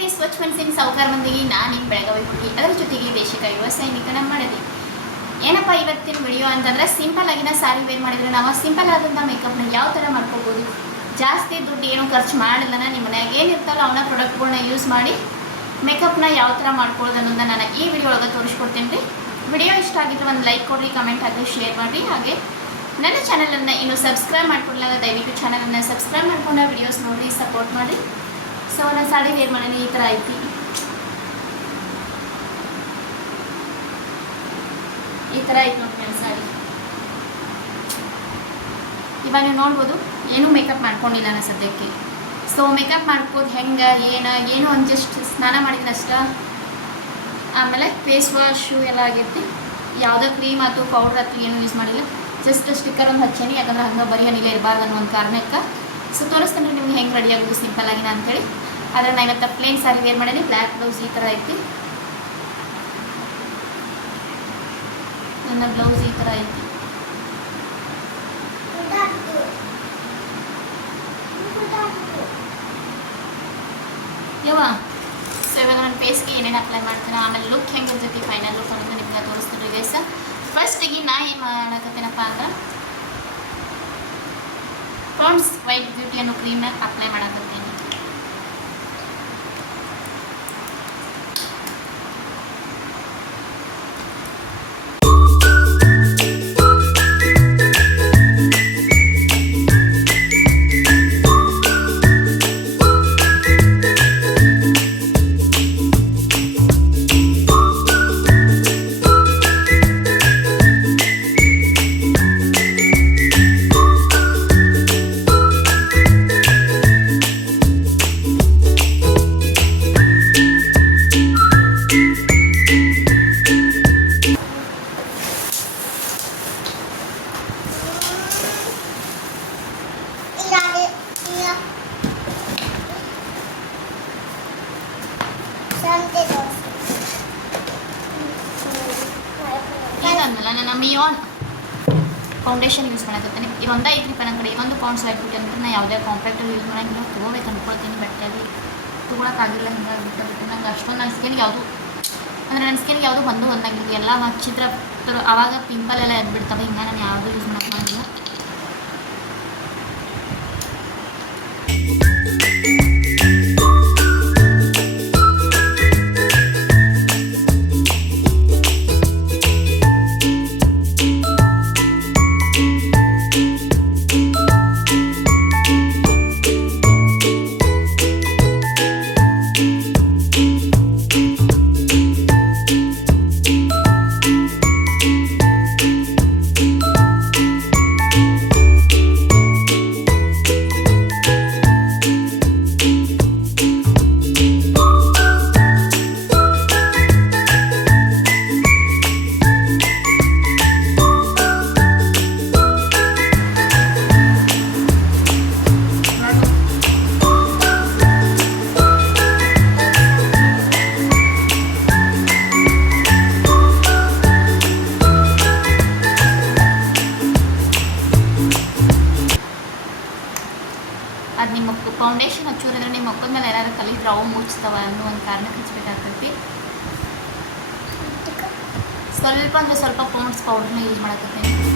ಬೆಳಗಾವಿ ಸ್ವಚ್ಛ ಮನಸ್ಸಿನ ಸಾವುಕಾರ ಮಂದಿಗೆ ನಾನು ನಿಮ್ಮ ಬೆಳಗಾವಿ ಹುಡುಗಿ, ಅದರ ಜೊತೆಗೆ ದೇಶಿಕ ಯುವ ಸೈನಿಕನ ಮಾಡಿದೆ. ಏನಪ್ಪ ಇವತ್ತಿನ ವಿಡಿಯೋ ಅಂತಂದರೆ, ಸಿಂಪಲ್ ಆಗಿನ ಸಾರಿ ವೇರ್ ಮಾಡಿದರೆ ನಾವು ಸಿಂಪಲ್ ಆದಂಥ ಮೇಕಪ್ನ ಯಾವ ಥರ ಮಾಡ್ಕೋಬೋದು, ಜಾಸ್ತಿ ದುಡ್ಡು ಏನೂ ಖರ್ಚು ಮಾಡಿಲ್ಲನ ನಿಮ್ಮ ಮನ್ಯಾಗ ಏನಿರ್ತಾವಲ್ಲ ಅವನ ಪ್ರಾಡಕ್ಟ್ಗಳನ್ನ ಯೂಸ್ ಮಾಡಿ ಮೇಕಪ್ನ ಯಾವ ಥರ ಮಾಡ್ಕೊಳ್ಳೋದು ಅನ್ನೋದನ್ನ ನಾನು ಈ ವಿಡಿಯೋ ಒಳಗೆ ತೋರಿಸ್ಕೊಡ್ತೀನಿ ರೀ. ವಿಡಿಯೋ ಇಷ್ಟ ಆಗಿದ್ರೆ ಒಂದು ಲೈಕ್ ಕೊಡಿರಿ, ಕಮೆಂಟ್ ಹಾಕಿ, ಶೇರ್ ಮಾಡಿರಿ. ಹಾಗೆ ನನ್ನ ಚಾನಲನ್ನು ಇನ್ನೂ ಸಬ್ಸ್ಕ್ರೈಬ್ ಮಾಡ್ಕೊಳ್ಳಾಗ ದಯವಿಟ್ಟು ಚಾನಲನ್ನು ಸಬ್ಸ್ಕ್ರೈಬ್ ಮಾಡ್ಕೊಂಡು ವಿಡಿಯೋಸ್ ನೋಡಿ ಸಪೋರ್ಟ್ ಮಾಡಿ. ಸೊ ನಾನು ಸಾಡಿ ವೇರ್ ಮಾಡೀನಿ, ಈ ಥರ ಐತಿ. ಈ ಥರ ಐತೆ ನೋಡಿ ನನ್ನ ಸಾಡಿ. ಇವಾಗ ನೀವು ನೋಡ್ಬೋದು, ಏನೂ ಮೇಕಪ್ ಮಾಡ್ಕೊಂಡಿಲ್ಲ ನಾನು ಸದ್ಯಕ್ಕೆ. ಸೊ ಮೇಕಪ್ ಮಾಡ್ಬೋದು ಹೆಂಗೆ ಏನು ಒಂದು ಜಸ್ಟ್ ಸ್ನಾನ ಮಾಡಿದ್ರೆ ಅಷ್ಟ. ಆಮೇಲೆ ಫೇಸ್ ವಾಶು ಎಲ್ಲ ಆಗೈತಿ. ಯಾವುದೋ ಕ್ರೀಮ್ ಆಯ್ತು ಪೌಡ್ರ್ ಆಯ್ತು ಏನೂ ಯೂಸ್ ಮಾಡಿಲ್ಲ. ಜಸ್ಟ್ ಸ್ಟಿಕ್ಕರ್ ಒಂದು ಹಚ್ಚೇನಿ, ಯಾಕಂದ್ರೆ ಹಂಗೆ ಬರೀ ಹನಿಲೆ ಇರಬಾರ್ದು ಅನ್ನೋ ಒಂದು ಕಾರಣಕ್ಕೆ. ಸೊ ತೋರಿಸ್ತಾನೆ ನಿಮ್ಗೆ ಹೆಂಗೆ ರೆಡಿ ಆಗೋದು ಸಿಂಪಲ್ ಆಗಿನ ಅಂತೇಳಿ. ಆದರೆ ನಾನು ಇವತ್ತು ಪ್ಲೇನ್ ಸಾರಿ ವೇರ್ ಮಾಡೀನಿ. ಬ್ಲ್ಯಾಕ್ ಬ್ಲೌಸ್ ಈ ಥರ ಐತಿ. ನನ್ನ ಬ್ಲೌಸ್ ಈ ಥರ ಐತಿ. ಯವ್ವ, ಸೊ ಇವಾಗ ನನ್ನ ಫೇಸ್ಗೆ ಏನೇನು ಅಪ್ಲೈ ಮಾಡ್ತೀನಿ, ಆಮೇಲೆ ಲುಕ್ ಹೆಂಗೆ ಇರ್ತೈತಿ, ಫೈನಲ್ ಲುಕ್ ಅನ್ನೋದು ನಿಮ್ಗೆ ತೋರಿಸ್ತೀನಿ ಗೈಸ್. ಫಸ್ಟಿಗೆ ನಾ ಏನು ಮಾಡಕತ್ತೀನಪ್ಪ ಅಂದ್ರೆ, ಪಾಂಡ್ಸ್ ವೈಟ್ ಬ್ಯೂಟಿ ಅನ್ನೋ ಕ್ರೀಮ್ನ ಅಪ್ಲೈ ಮಾಡಕತ್ತೀನಿ. ಇದನ್ನಲ್ಲ ನಾನು ಮಿಯಾನ್ ಫೌಂಡೇಶನ್ ಯೂಸ್ ಮಾಡಕತ್ತೀನಿ. ಇದೊಂದು ಐತ್ರಿಪ್ಪ ನನ್ನ ಕಡೆ. ಇದೊಂದು ಪಾಂಡ್ಸ್ ವೈಟ್ ಬ್ಯೂಟಿ ಅಂದ್ರೆ ನಾನು ಯಾವುದೇ ಕಾಂಪ್ಯಾಕ್ಟ್ ಯೂಸ್ ಮಾಡೋಂಗಿಲ್ಲ. ತೊಗೋಬೇಕು ಅಂದ್ಕೊಳ್ತೀನಿ, ಬಟ್ ಅದು ತೊಗೊಳಕ್ಕಾಗಿಲ್ಲ. ಹಿಂಗಾಗಿ ಬಿಟ್ಟು ನಂಗೆ ಅಷ್ಟೊಂದು ನನ್ನ ಸ್ಕಿನ್ಗೆ ಯಾವುದು ಅಂದರೆ ನನ್ನ ಸ್ಕಿನ್ಗೆ ಯಾವುದು ಬಂದಂಗಿಲ್ಲ. ಎಲ್ಲ ಹಚ್ಚಿದ್ರೆ ಆವಾಗ ಪಿಂಪಲ್ ಎಲ್ಲ ಎದ್ಬಿಡ್ತವೆ. ಹಿಂಗೆ ನಾನು ಯಾವುದೂ ಯೂಸ್ ಮಾಡೋಕ್ಕಾಗಿಲ್ಲ. ಅದು ನಿಮ್ಮ ಫೌಂಡೇಶನ್ ಹಚ್ಚೋರಿದ್ರೆ ನಿಮ್ಮ ಮಕ್ಕಳ ಮೇಲೆ ಏನಾದ್ರು ಕಲಿದ್ರೆ ಅವು ಮುಚ್ತವ ಅನ್ನೋ ಒಂದು ಕಾರಣಕ್ಕೆ ಹಚ್ಬೇಕಾಗ್ತೈತಿ. ಸ್ವಲ್ಪ ಅಂದರೆ ಸ್ವಲ್ಪ ಪಾಂಡ್ಸ್ ಪೌಡ್ರನ್ನ ಯೂಸ್ ಮಾಡಕತ್ತೀನಿ.